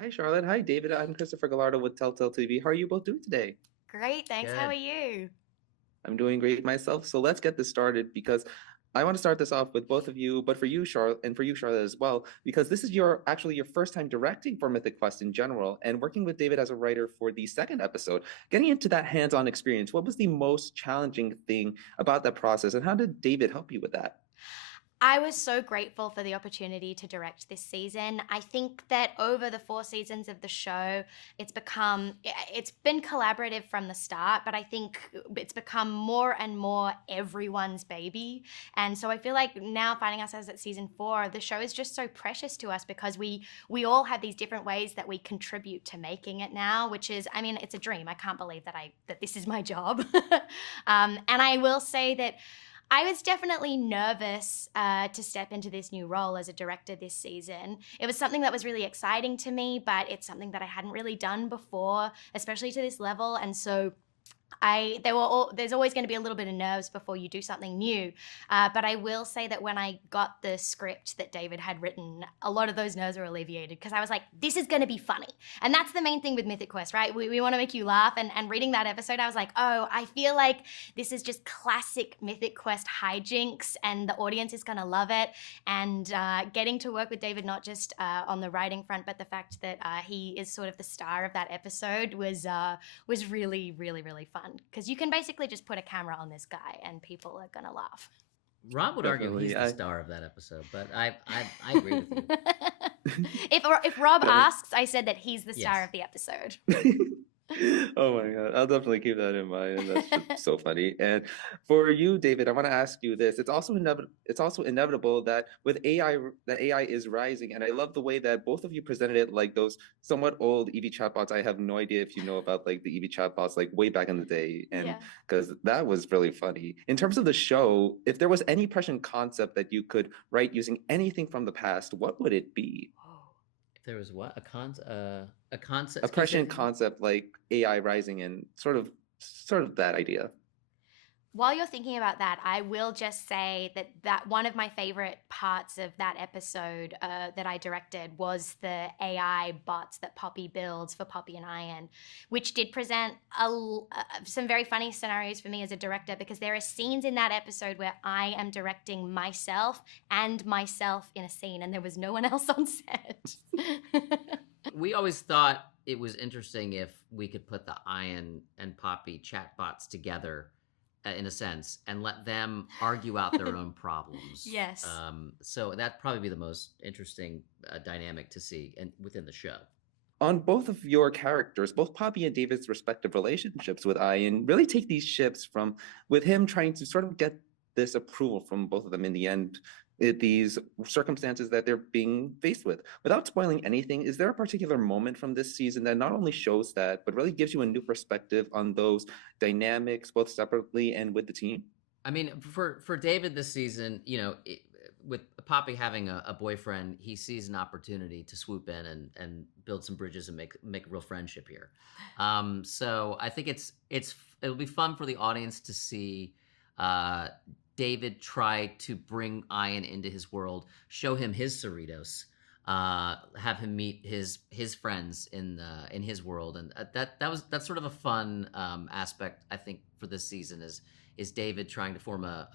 Hi, Charlotte. Hi, David. I'm Christopher Gallardo with Telltale TV. How are you both doing today? Great, thanks. How are Good. you? I'm doing great myself. So let's get this started because I want to start this off with both of you, but for you, Charlotte, and for you, Charlotte, as well, because this is your actually your first time directing for Mythic Quest in general, and working with David as a writer for the second episode. Getting into that hands-on experience, what was the most challenging thing about that process, and how did David help you with that? I was so grateful for the opportunity to direct this season. I think that over the 4 seasons of the show, it's been collaborative from the start, but I think it's become more and more everyone's baby. And so I feel like now finding ourselves at season 4, the show is just so precious to us because we all have these different ways that we contribute to making it now, which is, I mean, it's a dream. I can't believe that this is my job. And I will say that I was definitely nervous to step into this new role as a director this season. It was something that was really exciting to me, but it's something that I hadn't really done before, especially to this level. And so there's always going to be a little bit of nerves before you do something new. But I will say that when I got the script that David had written, a lot of those nerves were alleviated because I was like, this is going to be funny. And that's the main thing with Mythic Quest, right? We want to make you laugh. And reading that episode, I was like, oh, I feel like this is just classic Mythic Quest hijinks and the audience is going to love it. And getting to work with David, not just on the writing front, but the fact that he is sort of the star of that episode was really, really, really fun because you can basically just put a camera on this guy and people are gonna laugh. Rob would argue he's Definitely. the star of that episode, but I agree with you. If Rob asks, I said that he's the star Yes. of the episode. Oh my God. I'll definitely keep that in mind. And that's just so funny. And for you, David, I want to ask you this. It's also inevitable that with AI, that AI is rising. And I love the way that both of you presented it like those somewhat old EV chatbots. I have no idea if you know about like the EV chatbots like way back in the day. And Yeah. because that was really funny. In terms of the show, if there was any prescient concept that you could write using anything from the past, what would it be? If there was what a concept, A prescient concept like AI rising and sort of that idea. While you're thinking about that, I will just say that one of my favorite parts of that episode that I directed was the AI bots that Poppy builds for Poppy and Iron, which did present some very funny scenarios for me as a director because there are scenes in that episode where I am directing myself in a scene, and there was no one else on set. we always thought it was interesting if we could put the Ian and Poppy chatbots together, in a sense, and let them argue out their own problems. Yes. So that'd probably be the most interesting dynamic to see within the show. On both of your characters, both Poppy and David's respective relationships with Ian really take these shifts from with him trying to sort of get this approval from both of them in the end, these circumstances that they're being faced with. Without spoiling anything, is there a particular moment from this season that not only shows that, but really gives you a new perspective on those dynamics, both separately and with the team? I mean, for David this season, with Poppy having a boyfriend, he sees an opportunity to swoop in and build some bridges and make a real friendship here. So I think it'll be fun for the audience to see David try to bring Ian into his world, show him his Cerritos, have him meet his friends in his world, and that's sort of a fun aspect I think for this season is David trying to form a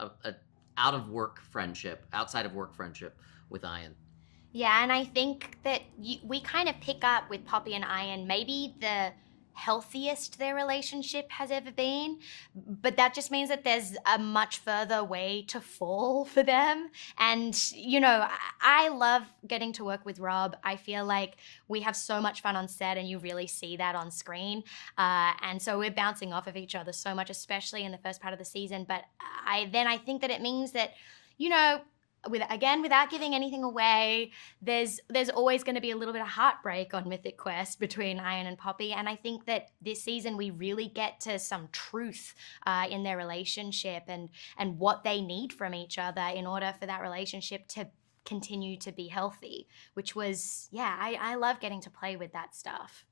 outside of work friendship with Ian. Yeah, and I think that we kind of pick up with Poppy and Ian maybe the healthiest their relationship has ever been, but that just means that there's a much further way to fall for them. And, I love getting to work with Rob. I feel like we have so much fun on set and you really see that on screen. And so we're bouncing off of each other so much, especially in the first part of the season. But I think that it means that, you know, without giving anything away, there's always going to be a little bit of heartbreak on Mythic Quest between Iron and Poppy, and I think that this season we really get to some truth in their relationship and what they need from each other in order for that relationship to continue to be healthy. Which was, yeah, I love getting to play with that stuff.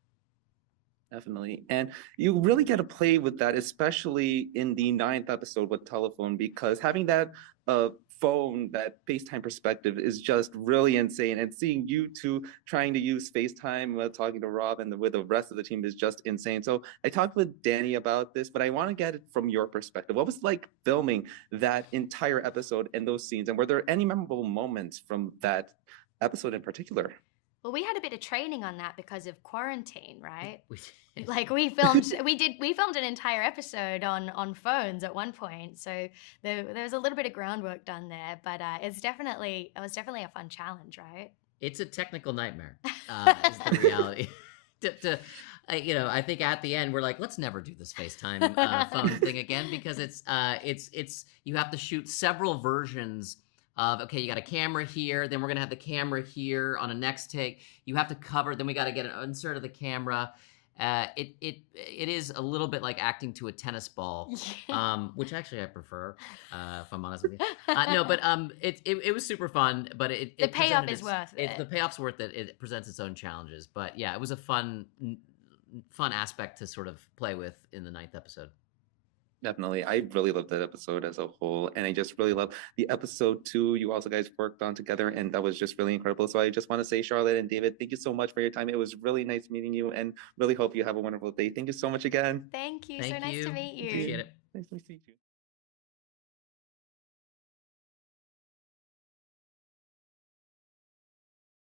Definitely. And you really get to play with that, especially in the ninth episode with Telephone, because having that phone, that FaceTime perspective is just really insane. And seeing you two trying to use FaceTime while talking to Rob and with the rest of the team is just insane. So I talked with Danny about this, but I want to get it from your perspective. What was it like filming that entire episode and those scenes? And were there any memorable moments from that episode in particular? Well, we had a bit of training on that because of quarantine, right? We- Like we filmed an entire episode on phones at one point, so there was a little bit of groundwork done there. But it was definitely a fun challenge, right? It's a technical nightmare. Is the reality. I think at the end we're like, let's never do this FaceTime phone thing again, because it's you have to shoot several versions of, okay, you got a camera here, then we're gonna have the camera here on a next take. You have to cover, then we got to get an insert of the camera. It is a little bit like acting to a tennis ball, which actually I prefer, if I'm honest with you. No, but it was super fun, but the payoff is worth it. The payoff's worth it. It presents its own challenges, but yeah, it was a fun aspect to sort of play with in the 9th episode. Definitely. I really loved that episode as a whole. And I just really love the episode 2 you also guys worked on together. And that was just really incredible. So I just want to say, Charlotte and David, thank you so much for your time. It was really nice meeting you and really hope you have a wonderful day. Thank you so much again. Thank you. Thank So nice you. to meet you. Appreciate it.